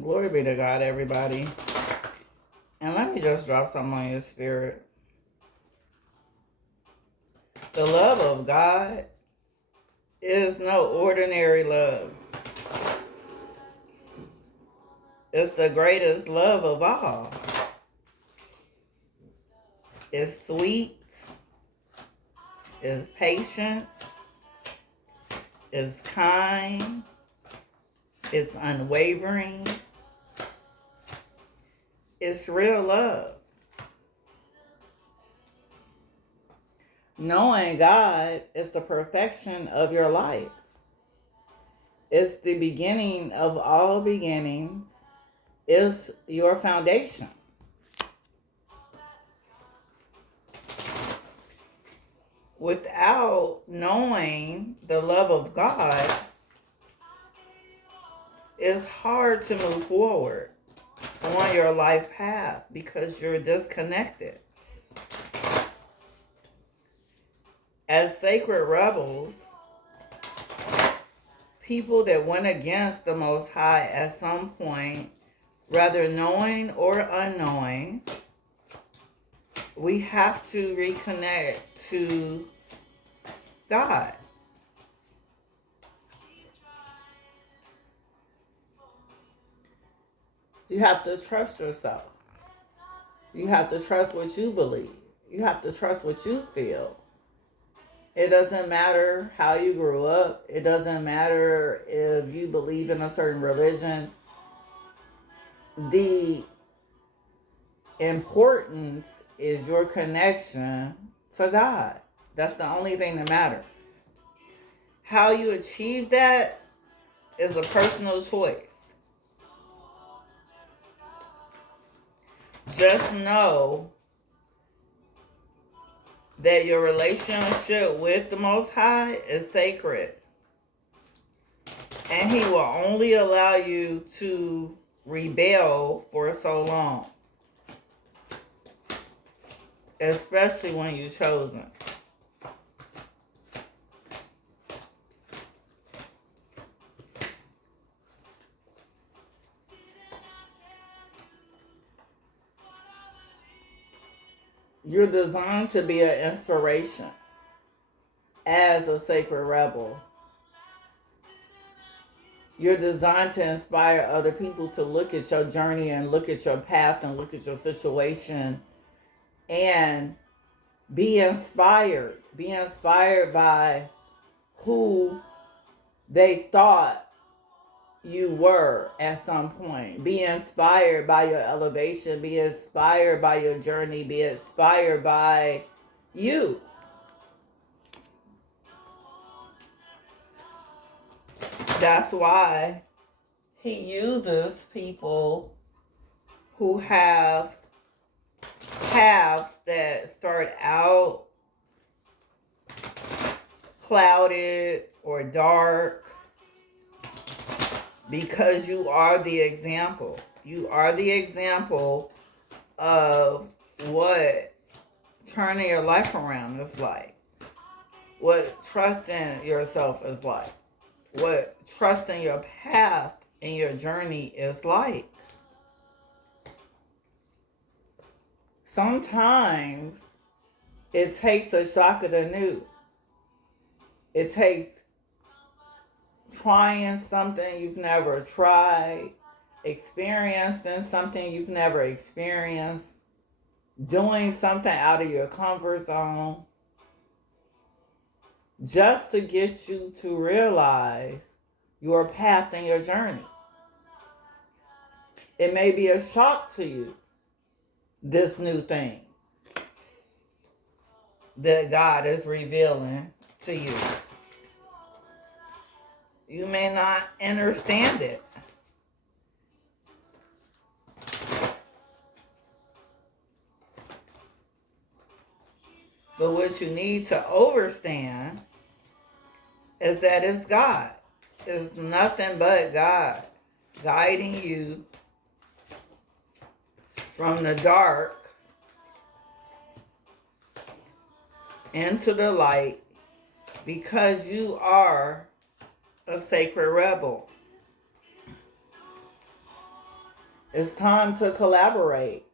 Glory be to God, everybody. And let me just drop something on your spirit. The love of God is no ordinary love. It's the greatest love of all. It's sweet. It's patient. It's kind. It's unwavering. It's real love. Knowing God is the perfection of your life. It's the beginning of all beginnings. It's your foundation. Without knowing the love of God, it's hard to move forward on your life path because you're disconnected. As sacred rebels, people that went against the Most High at some point, whether knowing or unknowing, we have to reconnect to God. You have to trust yourself. You have to trust what you believe. You have to trust what you feel. It doesn't matter how you grew up. It doesn't matter if you believe in a certain religion. The importance is your connection to God. That's the only thing that matters. How you achieve that is a personal choice. Just know that your relationship with the Most High is sacred. And He will only allow you to rebel for so long. Especially when you're chosen. You're designed to be an inspiration as a sacred rebel. You're designed to inspire other people to look at your journey and look at your path and look at your situation and be inspired. Be inspired by who they thought you were at some point. Be inspired by your elevation. Be inspired by your journey. Be inspired by you. That's why He uses people who have paths that start out clouded or dark, because you are the example. You are the example of what turning your life around is like. What trusting yourself is like. What trusting your path and your journey is like. Sometimes it takes a shock of the new. It takes trying something you've never tried, experiencing something you've never experienced, doing something out of your comfort zone, just to get you to realize your path and your journey. It may be a shock to you, this new thing that God is revealing to you. You may not understand it. But what you need to understand is that it's God. It's nothing but God guiding you from the dark into the light, because you are a sacred rebel. It's time to collaborate.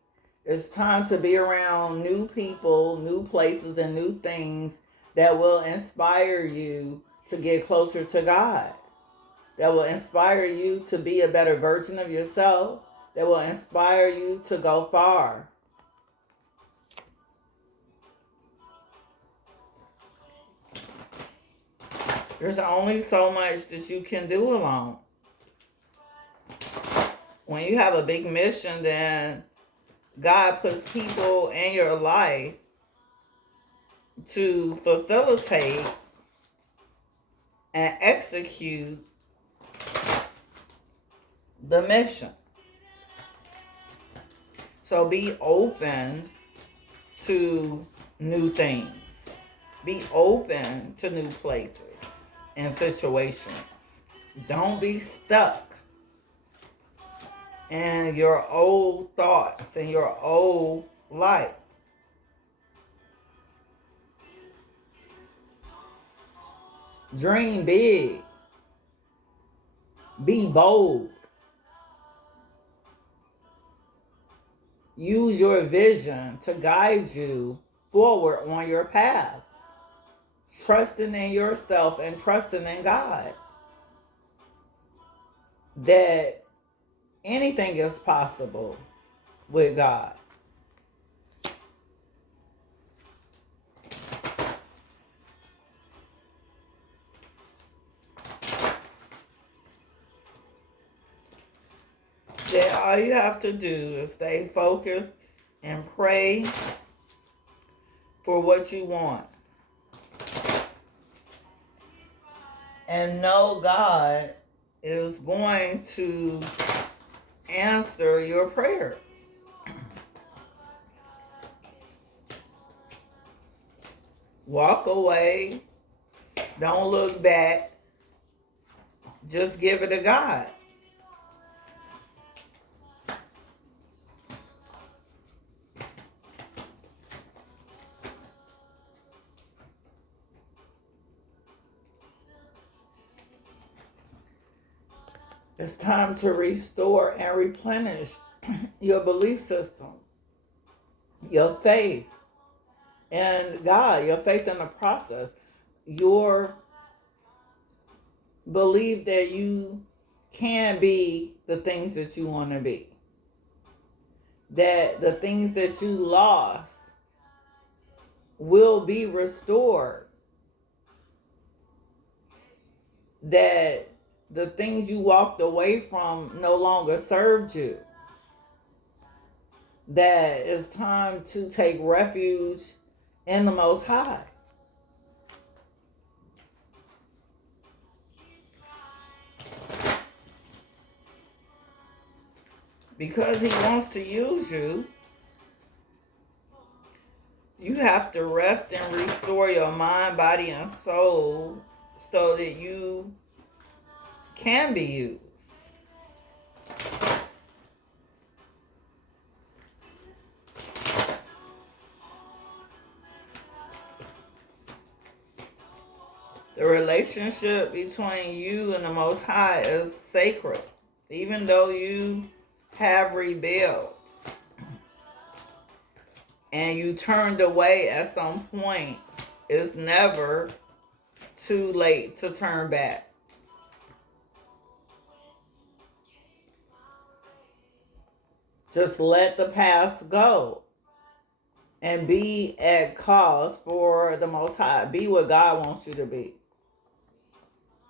It's time to be around new people, new places, and new things that will inspire you to get closer to God, that will inspire you to be a better version of yourself, that will inspire you to go far. There's only so much that you can do alone. When you have a big mission, then God puts people in your life to facilitate and execute the mission. So be open to new things. Be open to new places and situations. Don't be stuck in your old thoughts and your old life. Dream big. Be bold. Use your vision to guide you forward on your path. Trusting in yourself and trusting in God. That anything is possible with God. Then all you have to do is stay focused and pray for what you want. And know God is going to answer your prayers. Walk away. Don't look back. Just give it to God. It's time to restore and replenish your belief system, your faith in God, your faith in the process, your belief that you can be the things that you want to be, that the things that you lost will be restored, that the things you walked away from no longer served you, that it's time to take refuge in the Most High. Because He wants to use you, you have to rest and restore your mind, body, and soul so that you can be used. The relationship between you and the Most High is sacred. Even though you have rebelled and you turned away at some point, it's never too late to turn back. Just let the past go and be at cause for the Most High. Be what God wants you to be.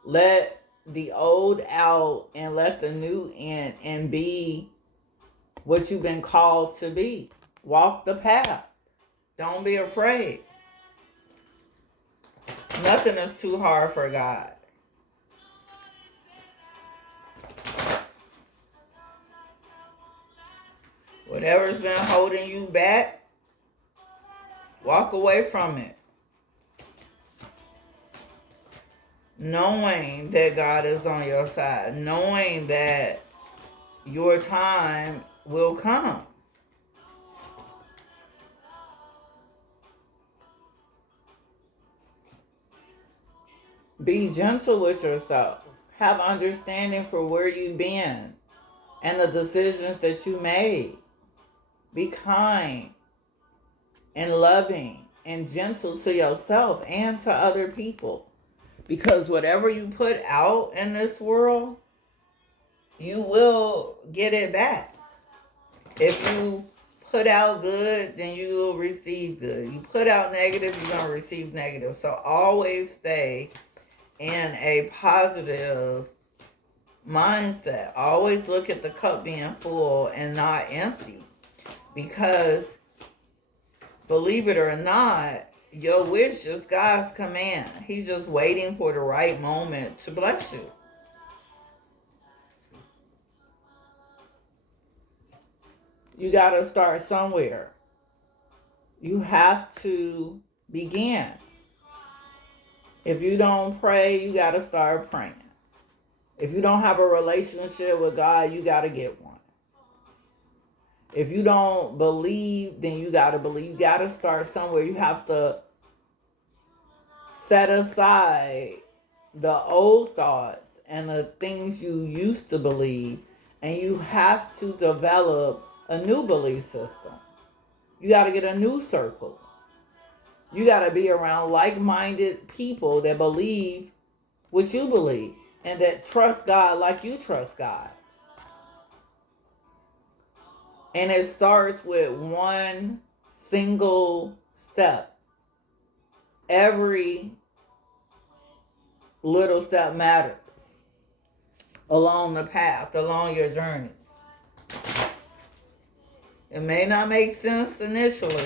Let the old out and let the new in, and be what you've been called to be. Walk the path. Don't be afraid. Nothing is too hard for God. Whatever's been holding you back, walk away from it. Knowing that God is on your side. Knowing that your time will come. Be gentle with yourself. Have understanding for where you've been. and the decisions that you made. Be kind and loving and gentle to yourself and to other people. Because whatever you put out in this world, you will get it back. If you put out good, then you will receive good. You put out negative, you're going to receive negative. So always stay in a positive mindset. Always look at the cup being full and not empty. Because, believe it or not, your wish is God's command. He's just waiting for the right moment to bless you. You got to start somewhere. You have to begin. If you don't pray, you got to start praying. If you don't have a relationship with God, you got to get one. If you don't believe, then you got to believe. You got to start somewhere. You have to set aside the old thoughts and the things you used to believe, and you have to develop a new belief system. You got to get a new circle. You got to be around like-minded people that believe what you believe and that trust God like you trust God. And it starts with one single step. Every little step matters along the path, along your journey. It may not make sense initially,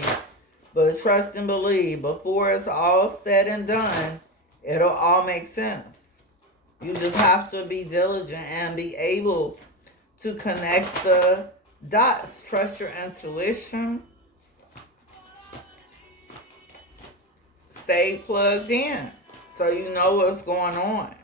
but trust and believe. Before it's all said and done, it'll all make sense. You just have to be diligent and be able to connect the dots. Trust your intuition. Stay plugged in so you know what's going on.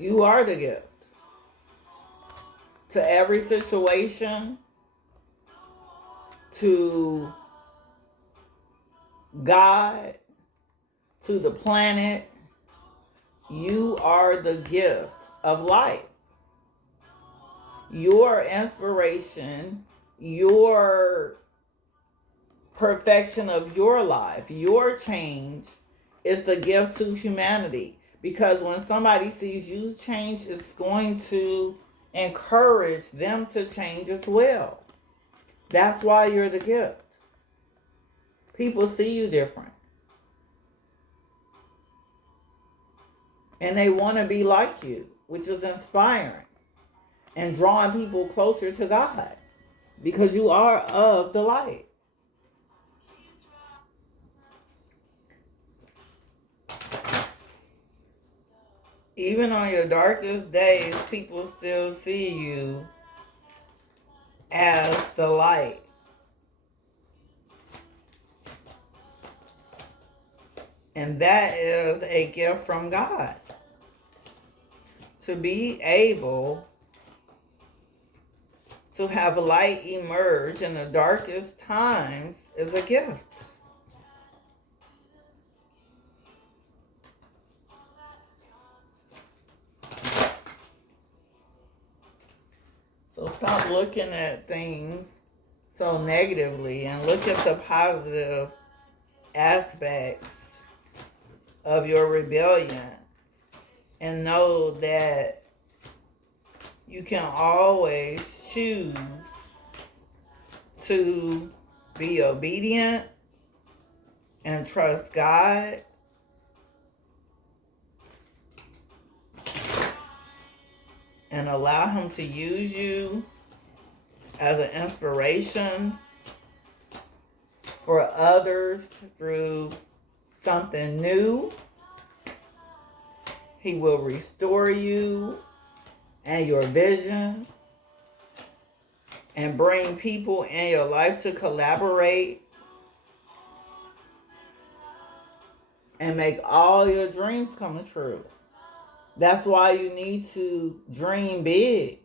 You are the gift. To every situation, to God, to the planet, you are the gift of life. Your inspiration, your perfection of your life, your change is the gift to humanity. Because when somebody sees you change, it's going to encourage them to change as well. That's why you're the gift. People see you different. And they want to be like you, which is inspiring and drawing people closer to God because you are of the light. Even on your darkest days, people still see you as the light. And that is a gift from God. To be able to have light emerge in the darkest times is a gift. So stop looking at things so negatively and look at the positive aspects of your rebellion and know that you can always choose to be obedient and trust God and allow Him to use you as an inspiration for others through something new. He will restore you and your vision and bring people in your life to collaborate and make all your dreams come true. That's why you need to dream big.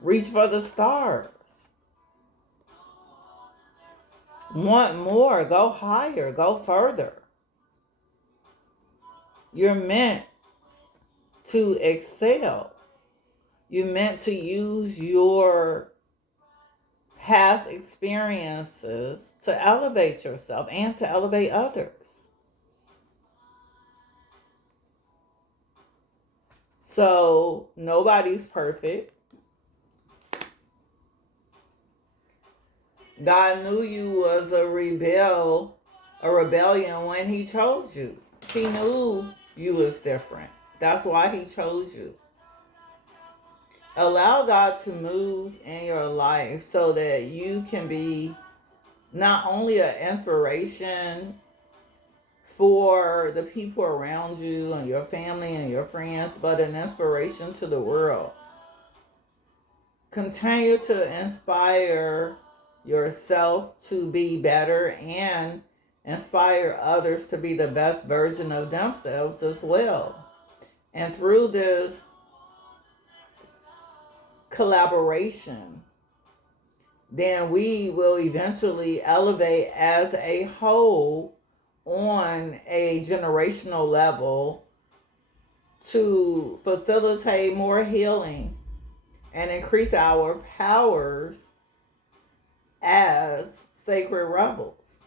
Reach for the stars. Want more. Go higher. Go further. You're meant to excel. You're meant to use your past experiences to elevate yourself and to elevate others. So nobody's perfect. God knew you was a rebellion when he chose you. He knew you was different. That's why he chose you. Allow God to move in your life so that you can be not only an inspiration for the people around you and your family and your friends, but an inspiration to the world. Continue to inspire yourself to be better and inspire others to be the best version of themselves as well. And through this collaboration, then we will eventually elevate as a whole on a generational level to facilitate more healing and increase our powers as sacred rebels.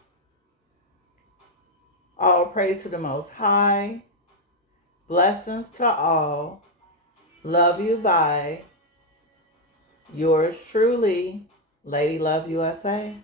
All praise to the Most High. Blessings to all. Love you by yours truly, Lady Love USA.